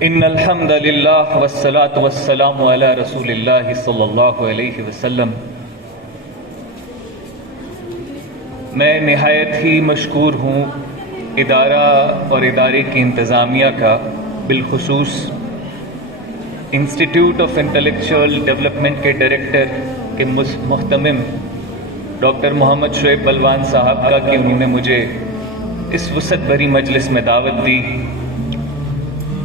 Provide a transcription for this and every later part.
ان الحمد للہ والصلاة والسلام علی رسول اللہ صلی اللہ علیہ وسلم۔ میں نہایت ہی مشکور ہوں ادارہ اور ادارے کی انتظامیہ کا، بالخصوص انسٹیٹیوٹ آف انٹلیکچوئل ڈیولپمنٹ کے ڈائریکٹر کے محتمم ڈاکٹر محمد شعیب بلوان صاحب کا کہ انہوں نے مجھے اس وسعت بھری مجلس میں دعوت دی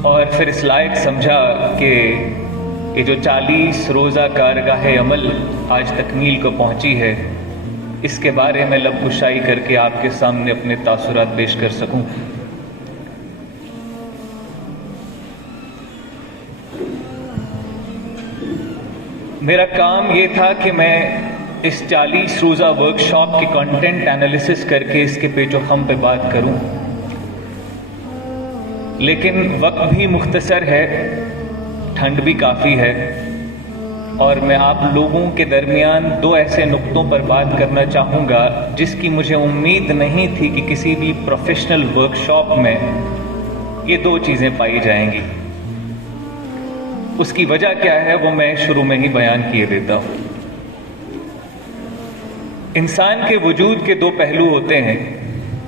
اور پھر اس لائق سمجھا کہ یہ جو 40 روزہ کارگاہ عمل آج تکمیل کو پہنچی ہے، اس کے بارے میں لب گشائی کر کے آپ کے سامنے اپنے تاثرات پیش کر سکوں۔ میرا کام یہ تھا کہ میں اس 40 روزہ ورکشاپ کی کنٹینٹ انالیسس کر کے اس کے پیچ و خم پہ بات کروں، لیکن وقت بھی مختصر ہے، ٹھنڈ بھی کافی ہے، اور میں آپ لوگوں کے درمیان 2 ایسے نقطوں پر بات کرنا چاہوں گا جس کی مجھے امید نہیں تھی کہ کسی بھی پروفیشنل ورکشاپ میں یہ 2 چیزیں پائی جائیں گی۔ اس کی وجہ کیا ہے وہ میں شروع میں ہی بیان کیے دیتا ہوں۔ انسان کے وجود کے 2 پہلو ہوتے ہیں،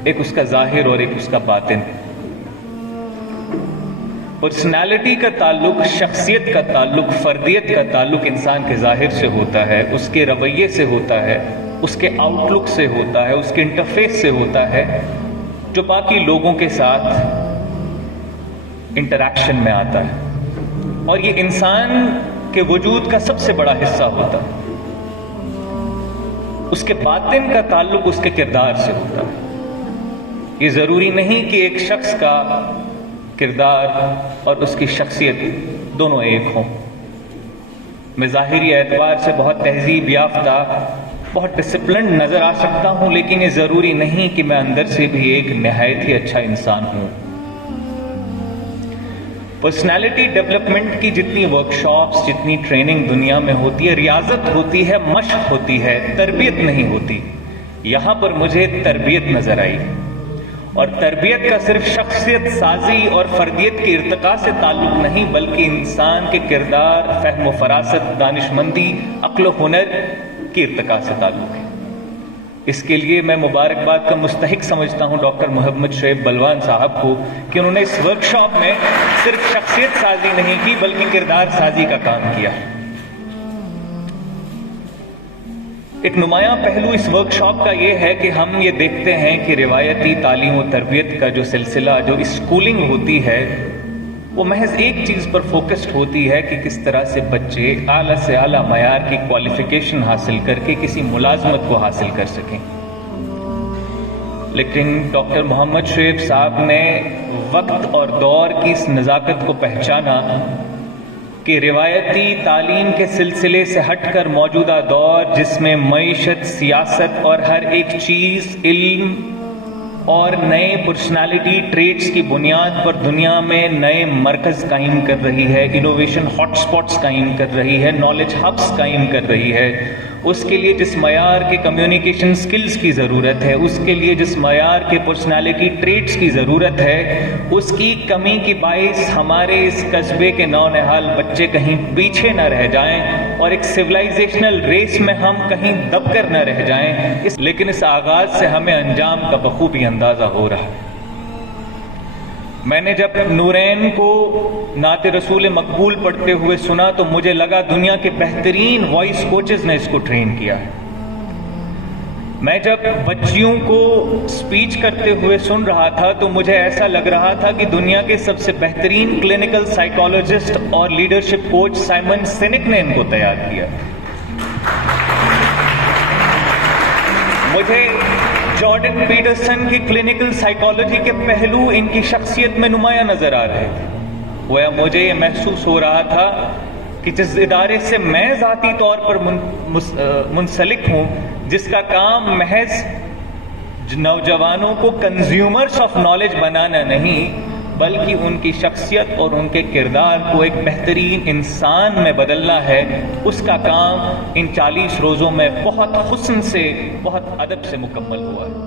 ایک اس کا ظاہر اور ایک اس کا باطن۔ پرسنالٹی کا تعلق، شخصیت کا تعلق، فردیت کا تعلق انسان کے ظاہر سے ہوتا ہے، اس کے رویے سے ہوتا ہے، اس کے آؤٹ لک سے ہوتا ہے، اس کے انٹرفیس سے ہوتا ہے، جو باقی لوگوں کے ساتھ انٹریکشن میں آتا ہے، اور یہ انسان کے وجود کا سب سے بڑا حصہ ہوتا ہے۔ اس کے باطن کا تعلق اس کے کردار سے ہوتا ہے۔ یہ ضروری نہیں کہ ایک شخص کا کردار اور اس کی شخصیت دونوں ایک ہوں۔ میں ظاہری اعتبار سے بہت تہذیب یافتہ، بہت ڈسپلنڈ نظر آ سکتا ہوں، لیکن یہ ضروری نہیں کہ میں اندر سے بھی ایک نہایت ہی اچھا انسان ہوں۔ پرسنالٹی ڈیولپمنٹ کی جتنی ورکشاپس، جتنی ٹریننگ دنیا میں ہوتی ہے، ریاضت ہوتی ہے، مشق ہوتی ہے، تربیت نہیں ہوتی۔ یہاں پر مجھے تربیت نظر آئی، اور تربیت کا صرف شخصیت سازی اور فردیت کے ارتقاء سے تعلق نہیں، بلکہ انسان کے کردار، فہم و فراست، دانش مندی، عقل و ہنر کے ارتقاء سے تعلق ہے۔ اس کے لیے میں مبارکباد کا مستحق سمجھتا ہوں ڈاکٹر محمد شعیب بلوان صاحب کو کہ انہوں نے اس ورکشاپ میں صرف شخصیت سازی نہیں کی بلکہ کردار سازی کا کام کیا۔ ایک نمایاں پہلو اس ورکشاپ کا یہ ہے کہ ہم یہ دیکھتے ہیں کہ روایتی تعلیم و تربیت کا جو سلسلہ، جو اسکولنگ ہوتی ہے، وہ محض ایک چیز پر فوکسڈ ہوتی ہے کہ کس طرح سے بچے اعلیٰ سے اعلیٰ معیار کی کوالیفیکیشن حاصل کر کے کسی ملازمت کو حاصل کر سکیں۔ لیکن ڈاکٹر محمد شعیب صاحب نے وقت اور دور کی اس نزاکت کو پہچانا کہ روایتی تعلیم کے سلسلے سے ہٹ کر موجودہ دور، جس میں معیشت، سیاست اور ہر ایک چیز علم اور نئے پرسنالٹی ٹریٹس کی بنیاد پر دنیا میں نئے مرکز قائم کر رہی ہے، انوویشن ہاٹ سپاٹس قائم کر رہی ہے، نالج ہبس قائم کر رہی ہے، اس کے لیے جس معیار کے کمیونیکیشن سکلز کی ضرورت ہے، اس کے لیے جس معیار کے پرسنالٹی ٹریٹس کی ضرورت ہے، اس کی کمی کی باعث ہمارے اس قصبے کے نونہال بچے کہیں پیچھے نہ رہ جائیں اور ایک سویلائزیشنل ریس میں ہم کہیں دب کر نہ رہ جائیں۔ لیکن اس آغاز سے ہمیں انجام کا بخوبی اندازہ ہو رہا ہے۔ میں نے جب نورین کو نعت رسول مقبول پڑھتے ہوئے سنا تو مجھے لگا دنیا کے بہترین وائس کوچز نے اس کو ٹرین کیا ہے۔ میں جب بچیوں کو سپیچ کرتے ہوئے سن رہا تھا تو مجھے ایسا لگ رہا تھا کہ دنیا کے سب سے بہترین کلینکل سائیکالوجسٹ اور لیڈرشپ کوچ سائمن سینک نے ان کو تیار کیا۔ مجھے جارڈن پیٹرسن کی کلینکل سائیکالوجی کے پہلو ان کی شخصیت میں نمایاں نظر آ رہے تھے۔ گویا مجھے یہ محسوس ہو رہا تھا کہ جس ادارے سے میں ذاتی طور پر منسلک ہوں، جس کا کام محض نوجوانوں کو کنزیومرز آف نالج بنانا نہیں بلکہ ان کی شخصیت اور ان کے کردار کو ایک بہترین انسان میں بدلنا ہے، اس کا کام ان 40 روزوں میں بہت حسن سے، بہت ادب سے مکمل ہوا ہے۔